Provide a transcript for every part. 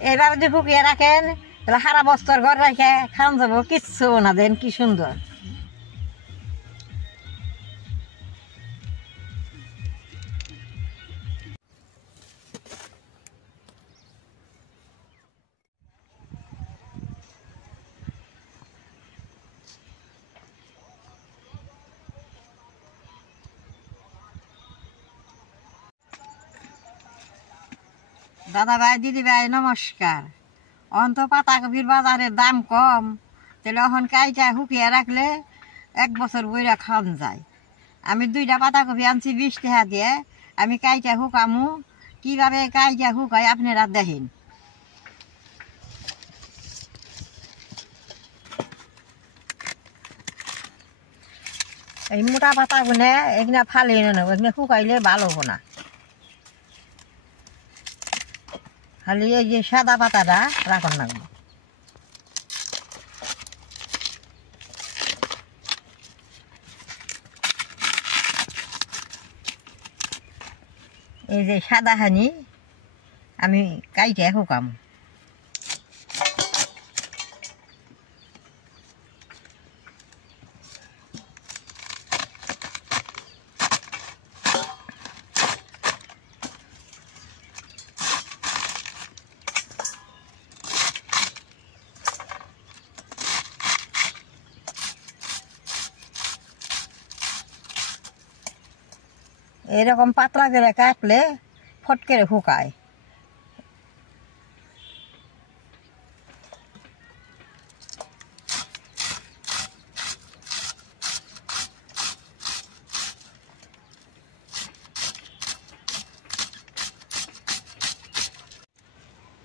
এইভাবে যদি শুকিয়ে রাখেন তাহলে সারা বছর ঘর রেখে খাওয়া যাবো, কিচ্ছু না। দেন কি সুন্দর। দাদা ভাই, দিদি ভাই, নমস্কার। অন্ত পাতাকপির বাজারের দাম কম, তাহলে এখন কাইটা শুকিয়ে রাখলে 1 বছর বইরা খাওয়ান যায়। আমি 2টা পাতাকপি আনছি 20 টাকা দিয়ে। আমি কাইটা শুকামু, কিভাবে কাইটা শুকাই আপনারা দেখেন। এই মোটা পাতাগুলো এখানে ফালিয়ে নেব, এখানে শুকাইলে ভালো হবো না। খালি এই যে সাদা পাতাটা রাখুন লাগবে। এই যে সাদা হানি আমি কাইটে শুকাম। এরকম পাতলা করে কাটলে ফট করে শুকায়।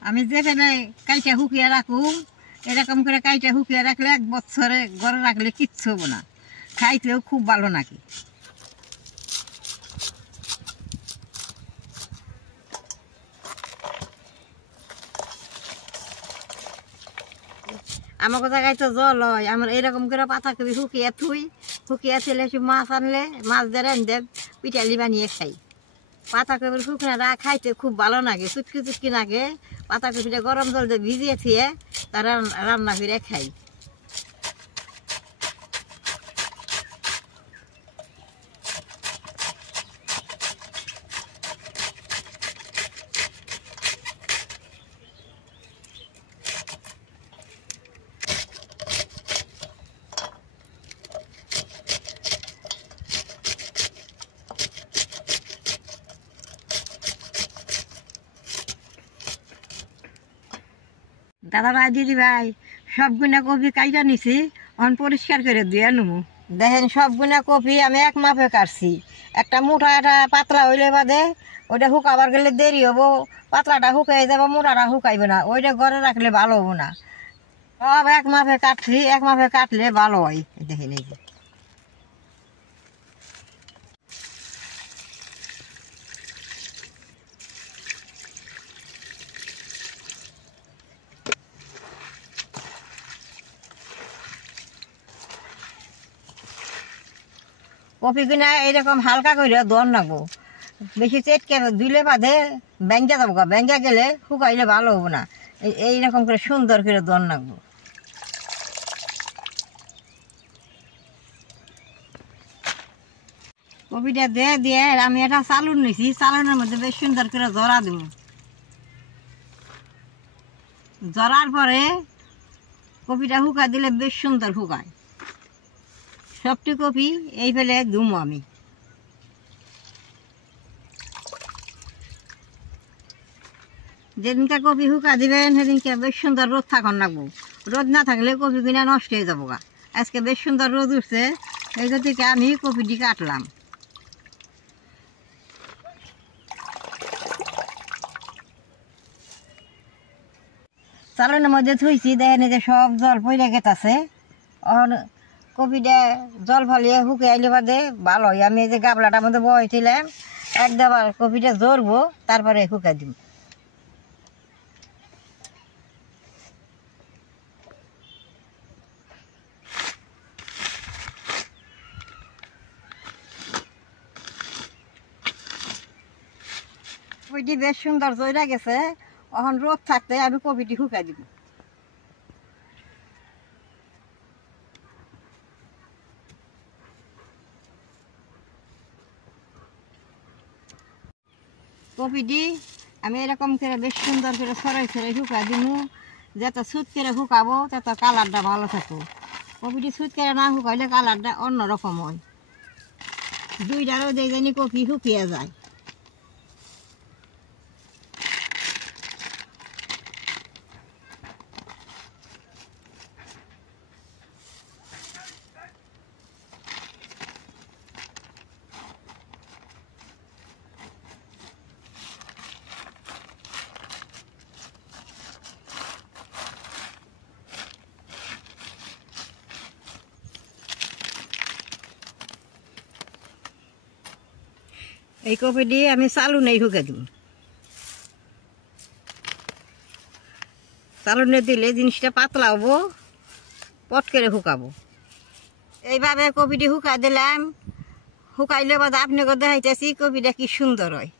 আমি যেখানে কাইটা শুকিয়ে রাখুম, এরকম করে কাইটা শুকিয়ে রাখলে 1 বছরে ঘরে রাখলে কিচ্ছু হবো না, খাইতেও খুব ভালো নাকি। আমার জায়গায় তো জল হয়, আমার এরকম করে পাতাকপি শুকিয়ে থুলে মাছ আনলে মাছ দিয়ে রেঁধে পিঠালি বানিয়ে খাই। পাতাকপির শুকনাটা খাইতে খুব ভালো লাগে, চুটকি চুটকি লাগে। পাতাকপিটা গরম জল দিয়ে ভিজিয়ে থিয়ে তারা রান্না করে খাই। দাদা ভাই, দিদি ভাই, সবগুনা কপি কাইটা নিছি, অন পরিষ্কার করে দিয়ে নেবো। দেখেন সবগুনা কপি আমি এক মাপে কাটছি। একটা মোটা একটা পাতলা হইলে বাদে ওইটা শুকাবার গেলে দেরি হবো, পাতলাটা শুকাই যাবো, মোটাটা শুকাইবে না, ওইটা ঘরে রাখলে ভালো হবো না। সব এক মাপে কাটছি, এক মাপে কাটলে ভালো হয়। দেখেন এই যে কপি কিনা এরকম হালকা করে দন রাখবো, বেশি চেটকে দিলে বাদে ব্যাঙ্গা যাবো, ব্যাঙ্গা গেলে শুকাইলে ভালো হবো না। এইরকম করে সুন্দর করে দন রাখবো। কপিটা দিয়ে আমি একটা চালুন নিছি, চালুনের মধ্যে বেশ সুন্দর করে জড়া দেব। জড়ার পরে কপিটা শুকা দিলে বেশ সুন্দর শুকায়। সবটি কপি এই ফেলে ধুমো আমি। যেদিনকে কপি শুকা দিবেন সেদিনকে বেশ সুন্দর রোদ থাকুন লাগবো, রোদ না থাকলে কপি কিনা নষ্ট হয়ে যাবো গা। আজকে বেশ সুন্দর রোদ উঠছে, এই থেকে আমি কপিটি কাটলাম। চালনের মধ্যে থুইছি, দেখেন যে সব জল পড়ে গেছে। কপিটা জল ফালিয়ে শুকিয়ে আইলে বাদে ভালো হয়। আমি এই যে গাবলাটার মধ্যে বইছিলাম, একবার কপিটা জড়বো, তারপরে শুকাই দিব। কপিটি বেশ সুন্দর জড়া গেছে, এখন রোদ থাকতে আমি কপিটি শুকাই দিব। কপিটি আমি এরকম করে বেশ সুন্দর করে ছড়াই ছড়াই শুকাই দিব, যত সুত করে শুকাবো তত কালারটা ভালো থাকবো। কপিটি সুত করে না শুকাইলে কালারটা অন্যরকম হয়। দুইটারও দেখজানি কপি শুকিয়ে যায়। এই কপিটি আমি চালুনে শুকাই দিব। চালুনে দিলে জিনিসটা পাতলা হবো, পট করে শুকাবো। এইভাবে কপিটি শুকাই দিলাম। শুকাইলে বাদে আপনাকে দেখাইতেছি কপিটা কি সুন্দর হয়।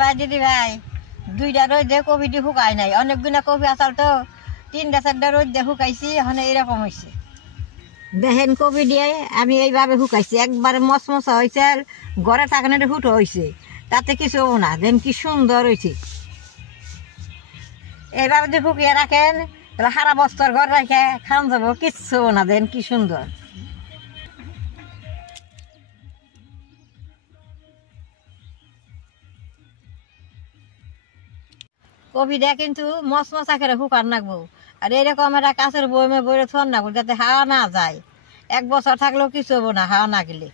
ভাই দিদি ভাই, দুইটা রোদ দিয়ে কপিটি শুকাই নাই। অনেকগুলো কপি আসাল তো 3-4টা রোদ দিয়ে শুকাইছি, এখন এরকম হয়েছে। দেখেন কপি দিয়ে আমি এইভাবে শুকাইছি, একবারে মচমচা হয়েছে, আর ঘরে থাকানোর ফুটো হয়েছে, তাতে কিছু হবো না। দেখেন কি সুন্দর হয়েছে। এইভাবে যদি শুকিয়ে রাখেন তাহলে সারা বছর ঘর রেখে খান যাবো, কিচ্ছু হবো না। দেখেন কি সুন্দর। কপিটা কিন্তু মচমচা করে শুকান রাখবো, আর এরকম একটা কাছের বয়মে বইরে থন রাখবো যাতে হাওয়া না যায়। 1 বছর থাকলেও কিছু হবো না হাওয়া না গেলে।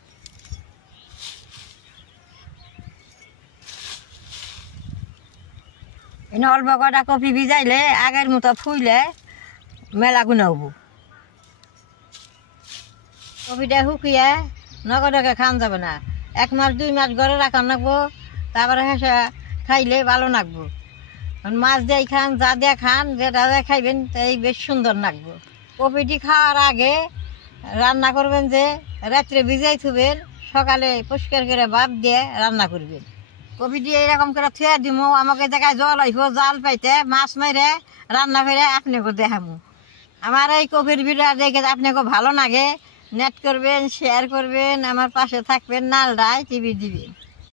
এনে অল্প কটা কপি ভিজাইলে আগের মতো ফুইলে মেলা গুণা হবো। কপিটা শুকিয়ে নগদকে খান যাবে না, 1 মাস 2 মাস ঘরে রাখান রাখবো, তারপরে হেসে খাইলে ভালো লাগবো। মাছ দিয়ে খান, যা দিয়ে খান, যেটা দিয়ে খাইবেন তাই বেশ সুন্দর লাগবো। কপিটি খাওয়ার আগে রান্না করবেন যে রাত্রে ভিজাই থুবেন, সকালে পরিষ্কার করে ভাত দিয়ে রান্না করবেন। কপিটি এইরকম করে থুয়ে দিব, আমাকে দেখায় জল হইব, জাল পাইতে মাছ মেরে রান্না করে আপনাকে দেখাবো। আমার এই কপির ভিডিও দেখে আপনাকে ভালো লাগে, নেট করবেন, শেয়ার করবেন, আমার পাশে থাকবেন, নালডায় টিভি দিবেন।